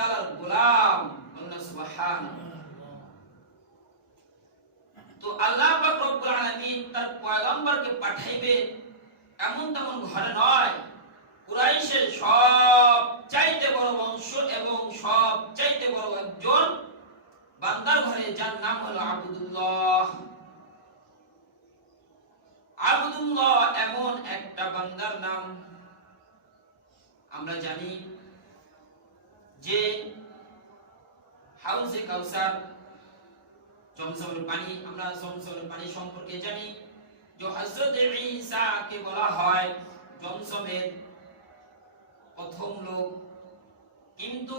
তাআলার গোলাম, আল্লাহ সুবহান তো আল্লাহ পাক রব্বুল আলামিন তার পয়গম্বরকে পাঠাইবে এমন তেমন ঘরে নয়। কুরাইশের সব চাইতে বড় বংশ এবং সব চাইতে বড় একজন বান্দার ঘরে, যার নাম হলো আবুদুল্লাহ। আবুদুল্লাহ এমন একটা বান্দার নাম। আমরা জানি যে হাউজে কাউসার, জমজমের পানি, আমরা জমজমের পানি সম্পর্কে জানি। যে হযরত ঈসা কে বলা হয় জমজমের প্রথম লোক। কিন্তু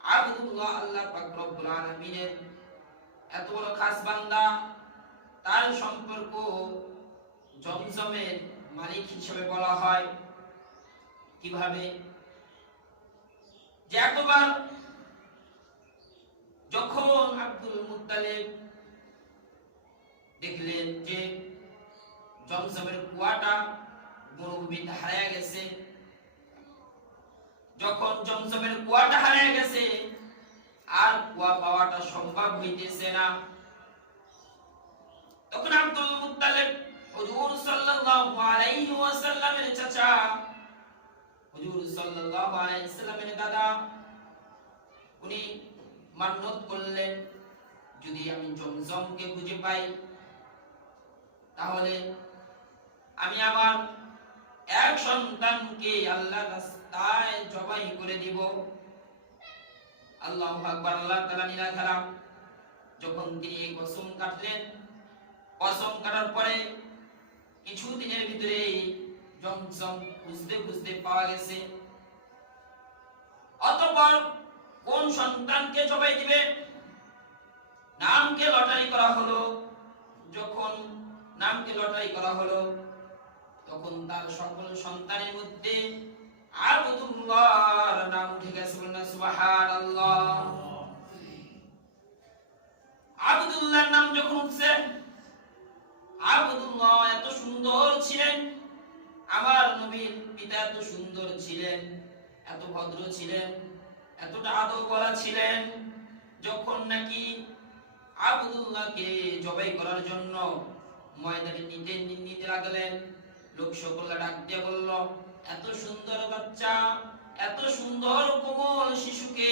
আবদুল্লাহ আল্লাহ পাক রব্বুল আলামিনের এত বড় খাস বান্দা, তার সম্পর্ক জমজমের মালিক হিসেবে বলা হয়। কীভাবে? যে একবার যখন আব্দুল মুত্তালিব দেখলেন যে জমজমের কুয়াটা মরুভূমিতে হারিয়ে গেছে, যখন জমজমের কুয়াটা হারিয়ে গেছে, আর কুয়া পাওয়াটা সম্ভব হইতেছে না। তখন আব্দুল মুত্তালিব হুজুর সাল্লাল্লাহু আলাইহি ওয়াসাল্লামের চাচা হুজুর সাল্লাল্লাহু আলাইহি সাল্লামের দাদা, উনি মান্নত করলেন, যদি আমি জমজমকে খুঁজে পাই, তাহলে আমি আমার এক সন্তানকে আল্লাহ রাস্তায় জবাই করে দিব। আল্লাহু আকবার, আল্লাহ তাআলা নিরাখারাম যখন তিনি এই কসম কাটলেন, কসম কাটার পরে কিছু দিনের ভিতরে জমজম খুঁজতে খুঁজতে পাওয়া গেছে অতঃপর কোন সন্তানকে জবাই দিবে? নামকে লটারি করা হলো। যখন নামকে লটারি করা হলো, তখন তার সকল সন্তানের মধ্যে আবদুল্লাহর নাম উঠে গেছে, বলেন সুবহানাল্লাহ। আবদুল্লাহর নাম যখন উঠছে, আবদুল্লাহ এত সুন্দর ছিলেন আমার নবীর পিতা এত সুন্দর ছিলেন, এত ভদ্র ছিলেন, এতটা আদর করা ছিলেন, যখন নাকি আবদুল্লাহকে জবাই করার জন্য ময়দানে নিতে নিতে লাগলেন, লোক সকলে ডাক দিয়ে বলল, এত সুন্দর বাচ্চা, এত সুন্দর কোমল শিশুকে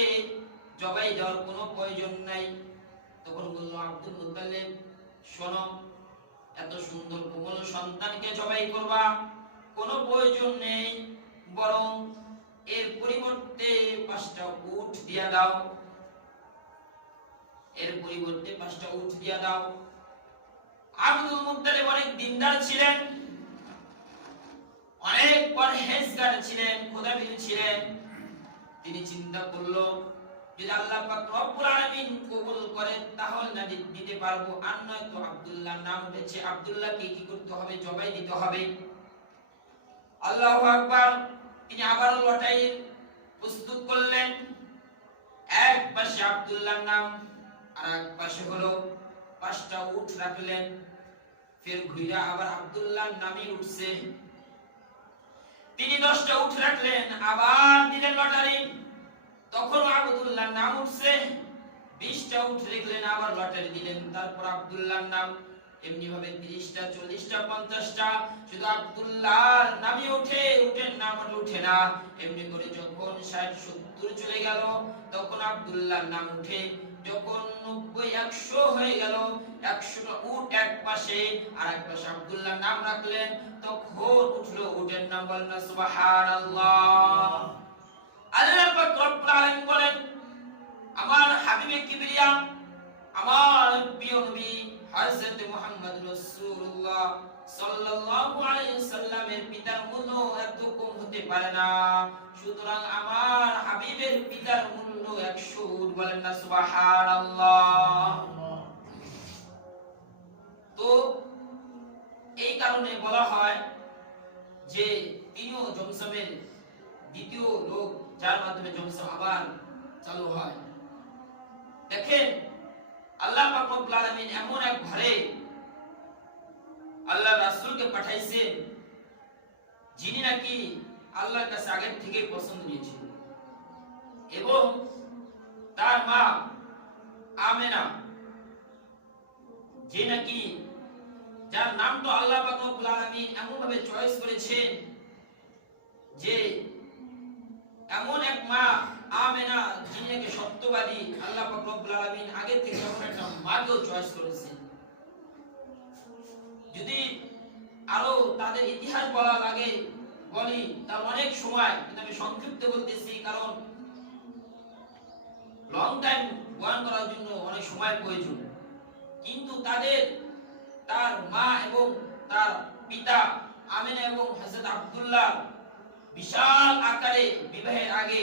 জবাই দেওয়ার কোনো প্রয়োজন নাই। তখন বলল, আব্দুল মুত্তালিব, শোনো, এত সুন্দর কোমল সন্তানকে জবাই করবা কোনো প্রয়োজন নেই, বরং এর পরিবর্তে পাঁচটা উট দিয়া দাও। এর পরিবর্তে পাঁচটা উট দিয়া দাও। আব্দুল মুত্তালিব অনেক দিনদার ছিলেন অনেক পরহেজগার ছিলেন খোদাবিদ ছিলেন। তিনি চিন্তা করল, যদি আল্লাহ পাক রব্বুল আলামিন কবুল করে তাহলে না দিতে পারব। আর নয় তো আব্দুল্লাহ নাম উঠেছে আব্দুল্লাহকে কি করতে হবে? জবাই দিতে হবে। আল্লাহু আকবার। তিনি আবার লটাই প্রস্তুত করলেন। এক পাশে আব্দুল্লাহর নাম, আর এক পাশে হলো পাঁচটা উট রাখলেন। ফের ঘুরে আবার আব্দুল্লাহর নামই উঠছে। তিনি দশটা উঠ রাখলেন, আবার দিলেন লটারি। তখন আবদুল্লাহ নাম উঠছে। বিশটা উঠ রেখলেন আবার লটারি দিলেন। তারপর আব্দুল্লাহর নাম এমনি ভাবে তিরিশটা, চল্লিশটা, পঞ্চাশটা, শুধু আব্দুল্লাহর নামই উঠে উঠেন নাম আর উঠে না। এমনি করে যখন ষাট, সত্তর চলে গেল, তখন আব্দুল্লাহর নাম উঠে, যখন নব্বই, একশো হয়ে গেল, একশোটা উট এক পাশে আর এক পাশে আব্দুল্লাহ নাম রাখলেন, তখন উঠল উটের নাম বলেন সুবহানাল্লাহ। আল্লাহ পাক রব্বুল আলামিন বলেন, আমার হাবিবে কিবরিয়া, আমার প্রিয় নবী হযরত মুহাম্মদ রাসূলুল্লাহ সাল্লাল্লাহু আলাইহি সাল্লামের পিতার মূল্য এত কম হতে পারে না। সুতরাং আমার হাবিবের পিতার মূল্য 100 উট বলেন না, সুবহানাল্লাহ। তো এই কারণে বলা হয় যে তিনিও জমসমের দ্বিতীয় লোক, যার মাধ্যমে জমসম আবার চালু হয়। দেখেন আল্লাহ পাক রব্বুল আলামিন এমন এক ঘরে আল্লাহ রাসূলকে পাঠাইছেন যিনি নাকি আল্লাহর কাছে আগের থেকে পছন্দ নিয়েছিল এবং তার মা আমেনা, যে নাকি যার নাম তো আল্লাহ পাক রব্বুল আলামিন এমন ভাবে চয়েস করেছেন যে এমন এক মা, আমেনা, যিনি নাকি সত্যবাদী, আল্লাহ পাক রব্বুল আলামিন আগে থেকে এমন একটা মাকেও চয়েস করেছেন। যদি আরও তাদের ইতিহাস বলা লাগে বলি, তার অনেক সময়, কিন্তু আমি সংক্ষিপ্ত বলতেছি, কারণ লং টাইম বয়ান করার জন্য অনেক সময় প্রয়োজন। কিন্তু তাদের, তার মা এবং তার পিতা, আমিনা এবং হযরত আব্দুল্লাহ বিশাল আকারে বিবাহের আগে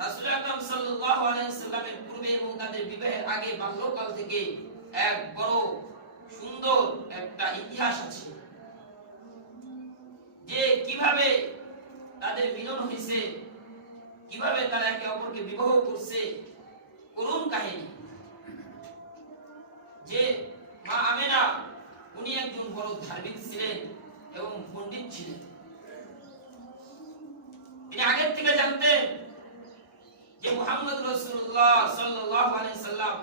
রাসূল আকরাম সাল্লাল্লাহু আলাইহি সাল্লামের পূর্বে এবং তাদের বিবাহের আগে বাল্যকাল থেকে এক বড় সুন্দর একটা ইতিহাস আছে। যে কীভাবে তাদের মিলন হয়েছে, কীভাবে তারা একে অপরকে বিবাহ করছে, করুণ কাহিনী। যে মা আমেনা, উনি একজন বড় ধার্মিক ছিলেন এবং পণ্ডিত ছিলেন। তিনি আগের থেকে জানতেন যে মুহাম্মদ রাসূলুল্লাহ সাল্লাল্লাহু আলাইহি সাল্লাম,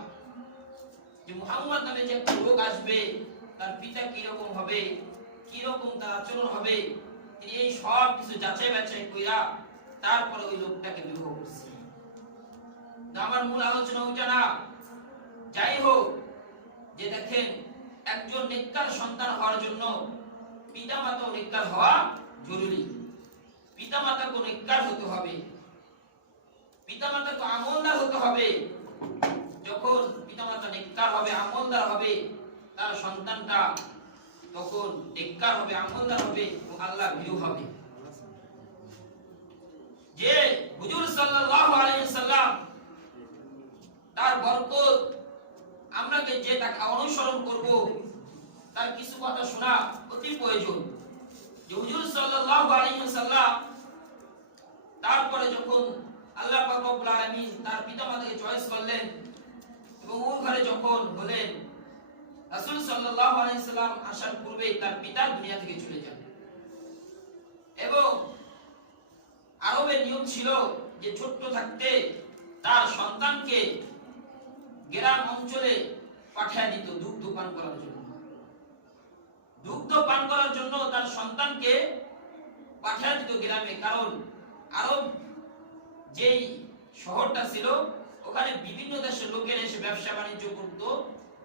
যে মুহাম্মদ নামে যে লোক আসবে, তার পিতা কি রকম হবে, কি রকম তার আচরণ হবে, তিনি এই সব কিছু যাচাই বাছাই কইরা তারপরে ওই লোকটাকে বিবাহ করছে আমার মূল আলোচনা ওইটা না। যাই হোক, যে দেখেন, একজন নেককার সন্তান হওয়ার জন্য পিতামাতা নেককার হওয়া জরুরি। পিতামাতাকে নেককার হতে হবে। পিতামাতাকে আমলদার হতে হবে। যখন পিতামাতা নেককার হবে আমলদার হবে, তার সন্তানটা তখন নেককার হবে আমলদার হবে এবং আল্লাহ ভীরু হবে। যে হুজুর সাল্লাল্লাহু আলাইহি সাল্লাম তার বরকত, আমরাকে যে তাকে অনুসরণ করব, তার কিছু কথা শোনা অতি প্রয়োজন। তারপরে যখন আল্লাহ তার পিতামাতাকে চয়েস করলেন এবং ওই ঘরে যখন হলেন, রাসূল সাল্লাম আসার পূর্বেই তার পিতা দুনিয়া থেকে চলে যান। এবং আরবের নিয়ম ছিল যে ছোট্ট থাকতে তার সন্তানকে গ্রাম অঞ্চলে পাঠিয়ে দিত দুধ দোকান করার জন্য। দুগ্ধ পান করার জন্য তার সন্তানকে পাঠিয়ে দিত গ্রামে। কারণ আরব যেই শহরটা ছিল, ওখানে বিভিন্ন দেশের লোকের এসে ব্যবসা বাণিজ্য করত।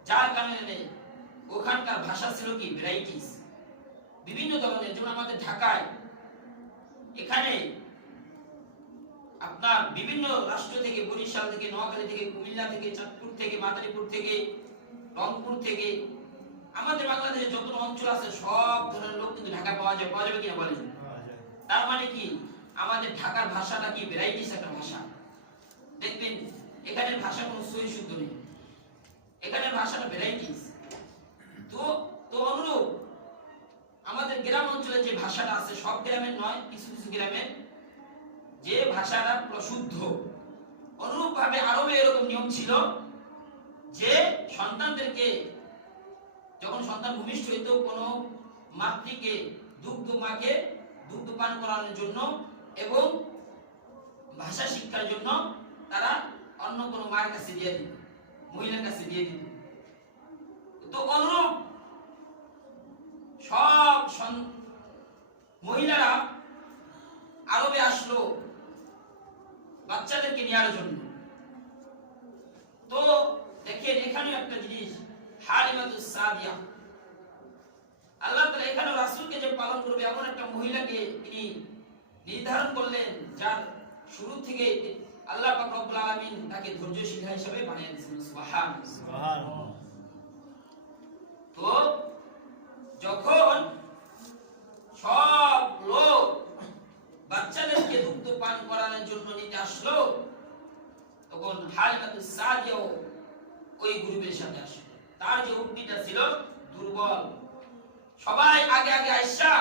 যার কারণে ওখানকার ভাষা ছিল কি? ভ্যারাইটিস বিভিন্ন ধরনের, যেমন আমাদের ঢাকায় এখানে আপনার বিভিন্ন রাষ্ট্র থেকে, বরিশাল থেকে, নোয়াখালী থেকে, কুমিল্লা থেকে, চাঁদপুর থেকে, মাদারীপুর থেকে, রংপুর থেকে আমাদের বাংলাদেশে যত অঞ্চল আছে সব ধরনের লোক কিন্তু ঢাকা পাওয়া যায়। পাওয়া যাবে কিনা বলেন? তার মানে কি? আমাদের ঢাকার ভাষাটা কি? ভ্যারাইটিস একটা ভাষা। দেখবেন এখানের ভাষা কোনো সই শুদ্ধ নেই। এখানের ভাষাটা ভ্যারাইটিস। তো তো অনুরূপ আমাদের গ্রাম অঞ্চলে যে ভাষাটা আছে সব গ্রামের নয় কিছু কিছু গ্রামের যে ভাষাটা প্রশুদ্ধ। অনুরূপ ভাবে আরবে এরকম নিয়ম ছিল যে সন্তানদেরকে যখন সন্তান ভূমিষ্ঠ হইত কোনো মাতৃকে দুগ্ধ মাকে দুগ্ধ পান করানোর জন্য এবং ভাষা শিক্ষার জন্য তারা অন্য কোনো মায়ের কাছে দিয়ে দিত, মহিলার কাছে দিয়ে দিত। তো অনুরূপ সব মহিলারা আরবে আসলো বাচ্চাদেরকে নেওয়ার জন্য। তো দেখেন এখানে একটা জিনিস হালিমাতুস সাদিয়া আল্লাহ তাআলা এখানে রাসূলকে যে পালন করবে এমন একটা মহিলাকে তিনি নির্ধারণ করলেন যার শুরু থেকে আল্লাহ পাক রব্বুল আলামিন তাকে ধৈর্যশীল হিসেবে বানিয়ে দিয়েছেন। সুবহানাল্লাহ। তো যখন সব লোক বাচ্চাদেরকে দুগ্ধ পান করানোর জন্য নিতে আসলো তখন হালিমাতুস সাদিয়াও ওই গ্রুপের সাথে আসলো। তার যে উক্তিটা ছিল দুর্বল। সবাই আগে আগে আইসা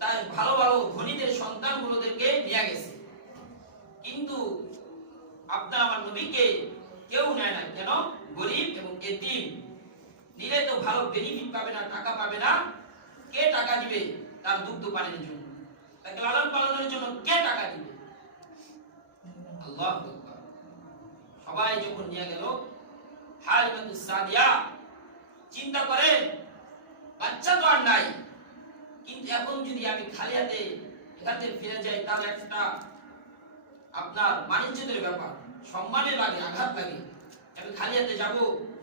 তার ভালো ভালো ধনীদের সন্তানগুলোদেরকে নিয়ে গেছে। কিন্তু আপনার আমার নবীকে কেউ নেয় না। কেন? গরিব এবং এতিম। নিলে তো ভালো বেনিফিট পাবে না, টাকা পাবে না। কে টাকা দিবে? তার দুগ্ধ পানের জন্য। তাকে লালন পালনের জন্য কে টাকা দিবে? সবাই যখন নিয়ে গেল সাদিয়া চিন্তা করেন, বাচ্চা তো আর নাই। কিন্তু এখন যদি আমি খালি হাতে এখান ফিরে যাই, তাহলে একটা আপনার বাণিজ্যদের ব্যাপার। সম্মানের লাগে, আঘাত লাগে। আমি খালি হাতে যাব,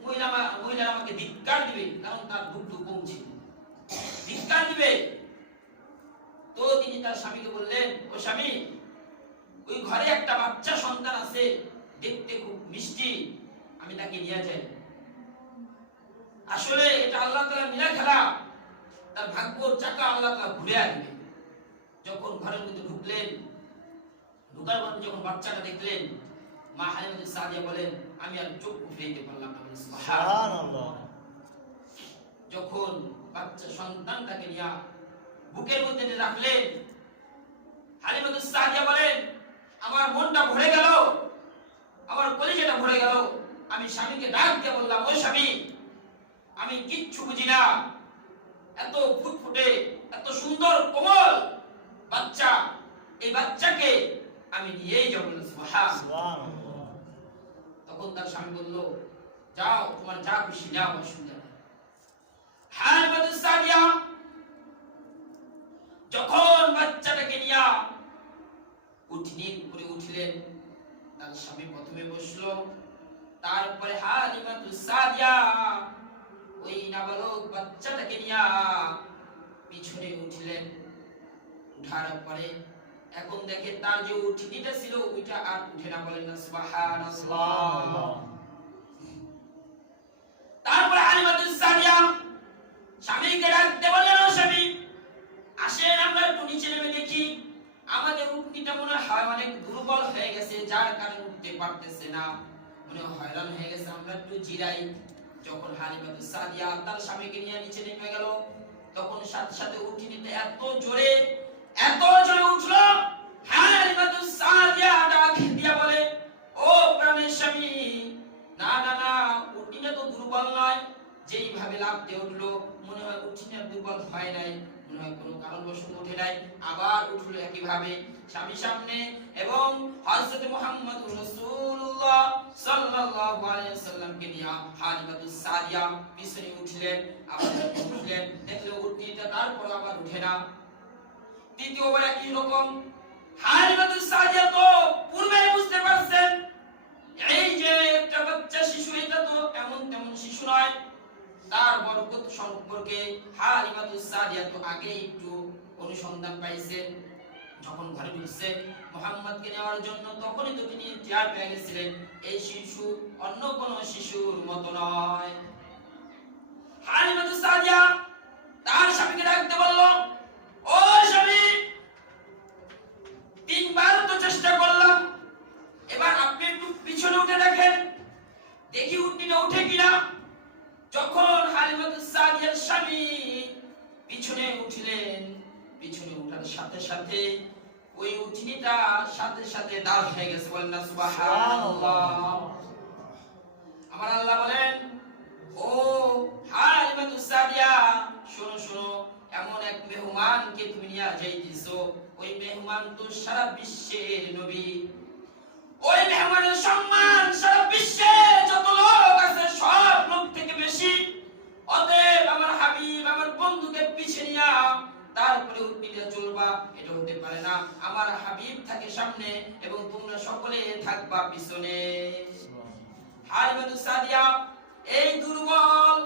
মহিলা মহিলারা আমাকে ধিক্কার দিবে, কারণ তার দুগ্ধ কমছে ধিক্কার দিবে। তো তিনি তার স্বামীকে বললেন, ও স্বামী, ওই ঘরে একটা বাচ্চা সন্তান আছে, দেখতে খুব মিষ্টি। আমি তাকে নিয়ে যাই। আসলে এটা আল্লাহ তাআলা মিলা খেলা তার ভাগ্যর চাকা আল্লাহ তাআলা ঘুরে আসবে যখন ঘরের মধ্যে ঢুকলেন ঢুকার পর যখন বাচ্চাটা দেখলেন মা হালিমা সাদিয়া বলেন আমি আর চোখ ফিরাইতে পারলাম না সুবহানাল্লাহ। যখন বাচ্চা সন্তানটাকে নিয়ে বুকের মধ্যে রাখলেন হালিমাতুস সাদিয়া বলেন আমার মনটা ভরে গেল আমার কলিজাটা ভরে গেল। আমি স্বামীকে ডাক দিয়ে বললাম ওই স্বামী আমি কিচ্ছু বুঝি না। এত ফুটফুটে এত সুন্দর কোমল বাচ্চা এই বাচ্চাকে আমি নিয়েই যাব তখন তার স্বামী বলল যাও তোমার যা খুশি নাও অসুবিধা যখন বাচ্চাটাকে নিয়া উঠনির উপরে উঠলেন তার স্বামী প্রথমে বসল। তারপরে হালিমাতুস সাদিয়া, ওই নাবালক বাচ্চাটাকে পিছনে উঠলেন। উঠার পরে এখন দেখে তার যে ছিল, ওইটা আর উঠে না বলেন না, সুবহানাল্লাহ। তারপরে হালিমাতুস সাদিয়া স্বামীকে ডাকতে বললেন স্বামী, আসেন আমরা একটু নিচে নেমে দেখি। আমাদের উটনিটা মনে হয় অনেক দুর্বল হয়ে গেছে, যার কারণে উঠতে পারতেছে না। মনে হয়রান হয়ে গেছে। আমরা একটু জিরাই। যখন হালিমাতুস সাদিয়া তার স্বামীকে নিয়ে নিচে নেমে গেল, তখন সাথে সাথে উটনিটা এত জোরে এত জোরে উঠল হালিমাতুস সাদিয়া ডাক দিয়া বলে, ও প্রাণের স্বামী, না না না উটনিটা তো দুর্বল নয়। যেইভাবে লাভ দিয়ে উঠল, মনে হয় উঠিনা দুর্বল হয় নাই। হয় কোনো কারণবশত উঠে নাই, আবার উঠল একইভাবে। স্বামী সামনে এবং হযরত মুহাম্মদ রাসূলুল্লাহ সাল্লাল্লাহু আলাইহি নিয়ে হালিমাতুস সাদিয়া পিছনে উঠলেন, আবার উঠলেন দেখল উঠনিটা তারপর আবার উঠে না। তৃতীয়বার একই রকম। হালিমাতুস সাদিয়া তো পূর্বেই বুঝতে পারছেন, এই যে একটা বাচ্চা শিশু, এটা তো এমন তেমন শিশু নয়। তার বরকত সম্পর্কে হালিমাতুস সাদিয়া তো আগে একটু অনুসন্ধান পাইছেন যখন ঘরে ঢুকছে মোহাম্মদকে নেওয়ার জন্য, তখনই তো তিনি টিয়ার পেয়ে গেছিলেন, এই শিশু অন্য কোন শিশুর নয়। সাদিয়া তার স্বামীকে ডাকতে বলল, ও স্বামী, তিনবার তো চেষ্টা করলাম, এবার আপনি একটু পিছনে উঠে দেখেন। দেখি উটনিটা উঠে কিনা। যখন হালিমাতুস সাদিয়ার স্বামী পিছনে উঠলেন, পিছনে উঠার সাথে সাথে ওই উঠনিটা সাথে সাথে দাঁড় হয়ে গেছে। বলেন না, সুবহানাল্লাহ। আমার আল্লাহ বলেন, ও হালিমাতুস সাদিয়া, শোনো শোনো, এমন এক মেহমানকে তুমি নিয়ে যাইতেছো। ওই মেহমান তো সারা বিশ্বের নবী। ওই মেহমানের সম্মান সারা বিশ্বে যত লোক আছে সব লোক থেকে বেশি। অতএব আমার হাবিব, আমার বন্ধুকে পিছে নিয়া তারপরে উঠনিটা চলবা এটা হতে পারে না। আমার হাবিব থাকে সামনে এবং তোমরা সকলে থাকবা পিছনে। হালিমাতুস সাদিয়া, এই দুর্বল,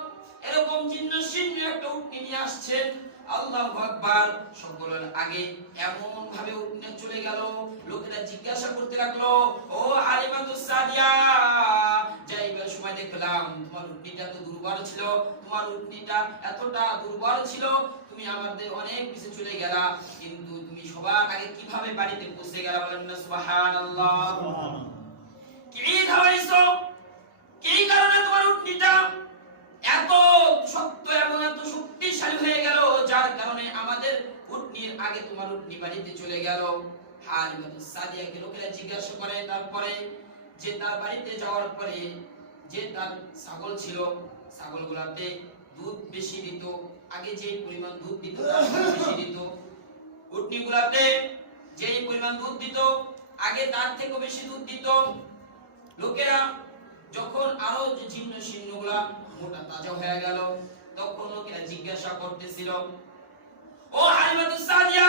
এরকম চিহ্ন শীর্ণ একটা উটনি নিয়ে আসছেন। আল্লাহু আকবার সকলের আগে এমন ভাবে উটনি চলে গেল লোকেরা জিজ্ঞাসা করতে লাগল ও হালিমাতুস সাদিয়া যাইবার সময় দেখলাম তোমার উটনিটা তো দুর্বল ছিল তোমার উটনিটা এতটা দুর্বল ছিল তুমি আমাদের অনেক পিছে চলে গেলা কিন্তু তুমি সবার আগে কীভাবে বাড়িতে পৌঁছে গেলা বলেন না সুবহানাল্লাহ? সুবহানাল্লাহ। কি খাওয়াইছো কি কারণে তোমার উটনিটা এত শক্ত এবং এত শক্তিশালী হয়ে গেল যার কারণে আমাদের উটনির আগে তোমার উটনি বাড়িতে চলে গেল। হালিমাতুস সাদিয়াকে লোকেরা জিজ্ঞাসা করে তারপরে যে তার বাড়িতে যাওয়ার পরে যে তার ছাগল ছিল, ছাগলগুলাতে দুধ বেশি দিত। আগে যে পরিমাণ দুধ দিত বেশি দিত। উটনিগুলাতে যেই পরিমাণ দুধ দিত, আগে তার থেকে বেশি দুধ দিত। লোকেরা যখন আরও যে জীর্ণ শীর্ণগুলা মোটা তাজা হয়ে গেল, তখন লোকেরা জিজ্ঞাসা করতেছিল ও হালিমাতুস সাদিয়া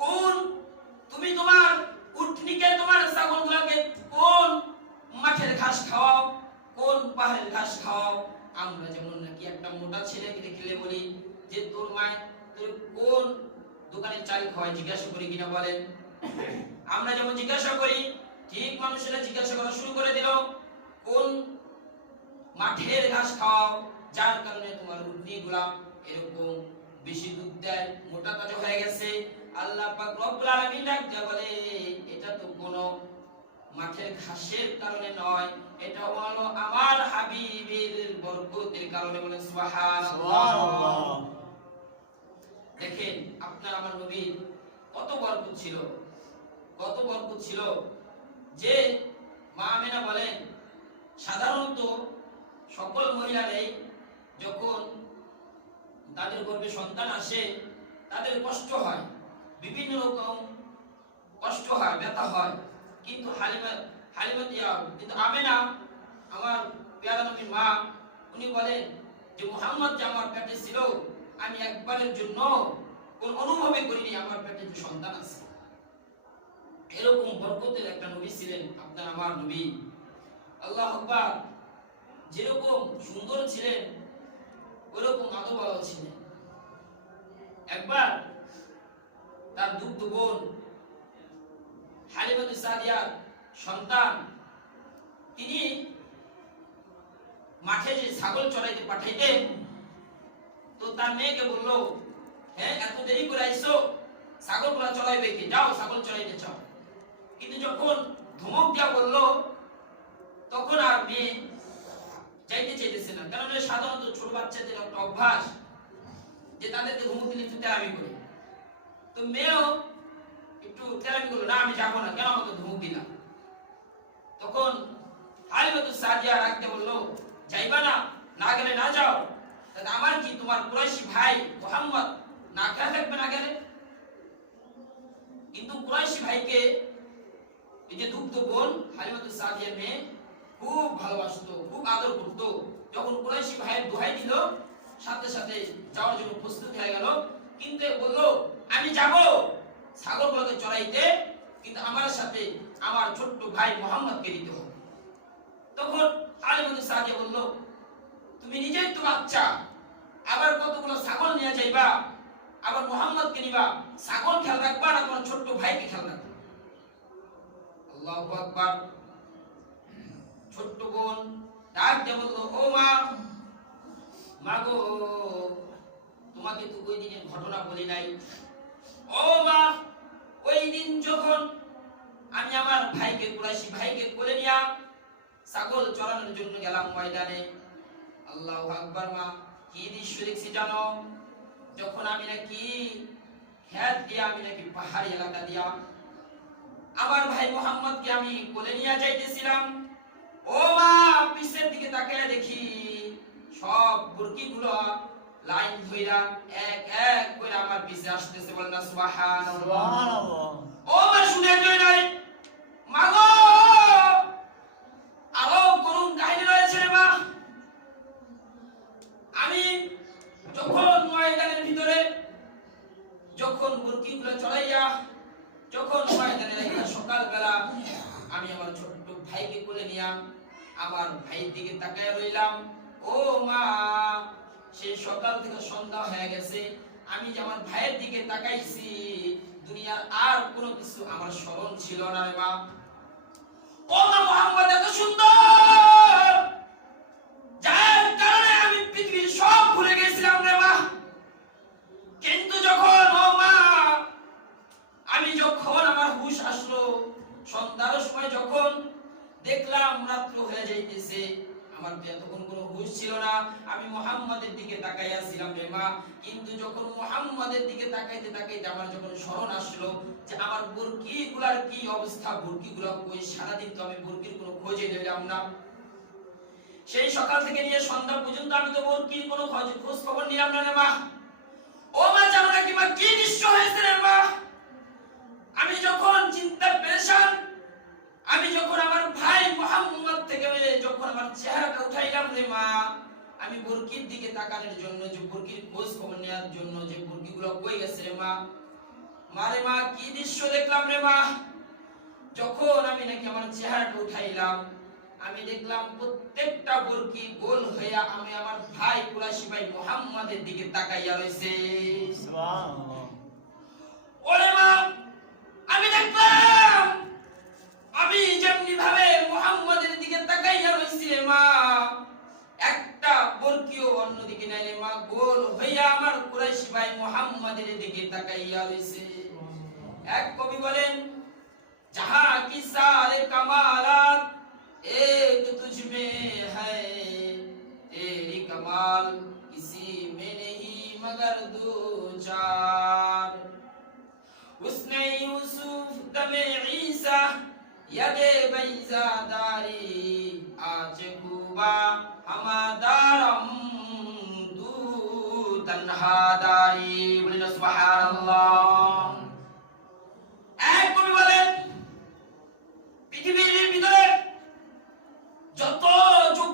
কোন? তুমি তোমার উটনিকে তোমার ছাগলগুলোকে কোন মাঠের ঘাস খাওয়াও, কোন পাহাড়ের ঘাস খাওয়াও? আমরা যেমন নাকি একটা মোটা ছেলেকে দেখলে বলি যে, তোর মায় তোর কোন দোকানের চাল খাওয়ায় জিজ্ঞাসা করি কিনা বলেন? আমরা যেমন জিজ্ঞাসা করি, ঠিক মানুষেরা জিজ্ঞাসা করা শুরু করে দিল, কোন মাঠের ঘাস খাওয়াও? যার কারণে তোমার উটনি গুলা এরকম বেশি দুধ দেয় মোটা তাজা হয়ে গেছে। আল্লাহ পাক রব্বুল আলামিন বলে এটা তো কোনো মাঠের ঘাসের কারণে নয় এটা হলো আমার হাবিবের বরকতের কারণে বলে সুবহানাল্লাহ। দেখেন আপনার আমার নবীর কত বরকত ছিল কত বরকত ছিল যে মা আমেনা বলেন সাধারণত সকল মহিলারাই যখন তাদের গর্ভে সন্তান আসে, তাদের কষ্ট হয়, বিভিন্ন রকম কষ্ট হয়, ব্যথা হয়। কিন্তু হালিমা হালিমা কিন্তু আমেনা, আমার পেয়ারা নবীর মা, উনি বলেন যে, মোহাম্মদ যে আমার পেটে ছিল, আমি একবারের জন্য কোন অনুভবই করিনি, আমার পেটে যে সন্তান আছে। এরকম বরকতের একটা নবী ছিলেন আপনার আমার নবী। আল্লাহ আকবার, যেরকম সুন্দর ছিলেন ওরকম আদবাও ছিলেন একবার তার দুগ্ধ বোন হালিমাতু সাদিয়ার সন্তান, তিনি মাঠে যে ছাগল চড়াইতে পাঠাইতেন তো তার মেয়েকে বলল হ্যাঁ এত দেরি করে আইসো ছাগলগুলা চড়াইবে কি? যাও, ছাগল চড়াইতে চাও। কিন্তু যখন ধমক দিয়া বলল, তখন আর মেয়ে চাইতে চাইতেছে না। কারণ সাধারণত ছোট বাচ্চাদের একটা অভ্যাস যে তাদেরকে ধমক দিলে একটু করে। তো মেয়েও একটু তেরামি করল, না, আমি যাব না, কেন আমাকে ধমক দিলাম তখন হালিমাতু সাদিয়া রাখতে বলল, যাইবা না না গেলে না যাও। তাহলে আমার কি, তোমার কুরাইশি ভাই মোহাম্মদ না খেয়ে থাকবে না গেলে? কিন্তু কুরাইশি ভাইকে এই যে দুগ্ধ বোন হালিমাতু সাদিয়ার মেয়ে খুব ভালোবাসতো, খুব আদর করতো। যখন কুরাইশি ভাইয়ের দোহাই দিল, সাথে সাথে যাওয়ার জন্য প্রস্তুত হয়ে গেল। কিন্তু বলল, আমি যাব ছাগলগুলোকে চড়াইতে, কিন্তু আমার সাথে আমার ছোট্ট ভাই মোহাম্মদকে দিতে হবে। তখন আলিমুদ্দিন সাহায্য বলল, তুমি নিজেই তো বাচ্চা, আবার কতগুলো ছাগল নিয়ে যাইবা? আবার মোহাম্মদকে নিবা? ছাগল খেয়াল রাখবা না তোমার ছোট্ট ভাইকে খেয়াল রাখবা? আল্লাহু আকবার। ডাক দিয়ে বলল, ও মা মা গো, তোমাকে তো ওই দিনের ঘটনা বলি নাই। ও মা, ওই দিন যখন আমি আমার ভাইকে, কুরাইশি ভাইকে কোলে নিয়া ছাগল চড়ানোর জন্য গেলাম ময়দানে, আল্লাহু আকবার মা, কি দৃশ্য দেখছি জানো? যখন আমি নাকি খেত দিয়া আমি নাকি পাহাড়ি এলাকা দিয়া আমার ভাই মোহাম্মদকে আমি কোলে নিয়ে যাইতেছিলাম ও মা পিছের দিকে তাকালে দেখি সব বুরকিগুলো লাইন ধইরা এক এক করে আমার পিছে আসতেছে বলেন না সুবহানাল্লাহ। ও মা শুনে যাই নাই? মাগো! আরও করুন কাহিনী রয়েছে রে মা। আমি যখন ময়দানের ভিতরে যখন মুরগিগুলো চড়াইয়া যখন ময়দানে রাখিয়া সকালবেলা আমি আমার ছোট্ট ভাইকে কোলে নিলাম আমার ভাইয়ের দিকে তাকায় রইলাম। ও মা সেই সকাল থেকে সন্ধ্যা হয়ে গেছে। আমি যে আমার ভাইয়ের দিকে তাকাইছি, দুনিয়ার আর কোনো কিছু আমার স্মরণ ছিল না রে মা। ও মা, মোহাম্মদ এত সুন্দর! মুহাম্মাদের দিকে তাকাইয়াছিলাম রে মা। কিন্তু যখন মুহাম্মাদের দিকে তাকাইতে তাকাইতে আমার যখন স্মরণ আসলো যে আমার বুরকিগুলার কি অবস্থা, বুরকিগুলা কই? সারাদিন তো আমি বুরকির কোনো খোঁজে দিলাম না। সেই সকাল থেকে নিয়ে সন্ধ্যা পর্যন্ত আমি তো বুরকির কোনো খোঁজ খোঁজ খবর নিলাম না রে মা। ও মা, জানো নাকি মা? কি নিশ্চয় হয়েছে রে মা? আমি যখন চিন্তা পেরেশান, আমি যখন আমার ভাই মোহাম্মদ থেকে, যখন আমার চেহারাটা উঠাইলাম রে মা আমি বুরকির দিকে তাকানোর জন্য যে বুরকির খোঁজ খবর নেওয়ার জন্য যে বুরকিগুলো কই গেছে রে মা? মারে মা কি দৃশ্য দেখলাম রে মা? যখন আমি নাকি আমার চেহারাটা উঠাইলাম আমি দেখলাম প্রত্যেকটা বুরকি গোল হইয়া আমি আমার ভাই কুরাশি ভাই মোহাম্মদের দিকে তাকাইয়া রইছে। ওরে মা আমি দেখলাম আমি যেমনি ভাবে মোহাম্মদের দিকে তাকাইয়া রইছি রে মা। একটা বরকিও অন্যদিকে নাই রে মা গোল হইয়া আমার কুরাইশি ভাই মোহাম্মদের দিকে তাকাইয়া রইছে এক কবি বলেন जहां की सारे कमालात एक तुझ में है तेरी कमाल किसी में नहीं मगर दो चार उसने यूसुफ दमे ईसा यदे बैजादारी आज कुबा আমাদারাম তু তানহাদারি বলিল সুবহানাল্লাহ। এক কবি বলেন পৃথিবীর ভিতরে যত যুগ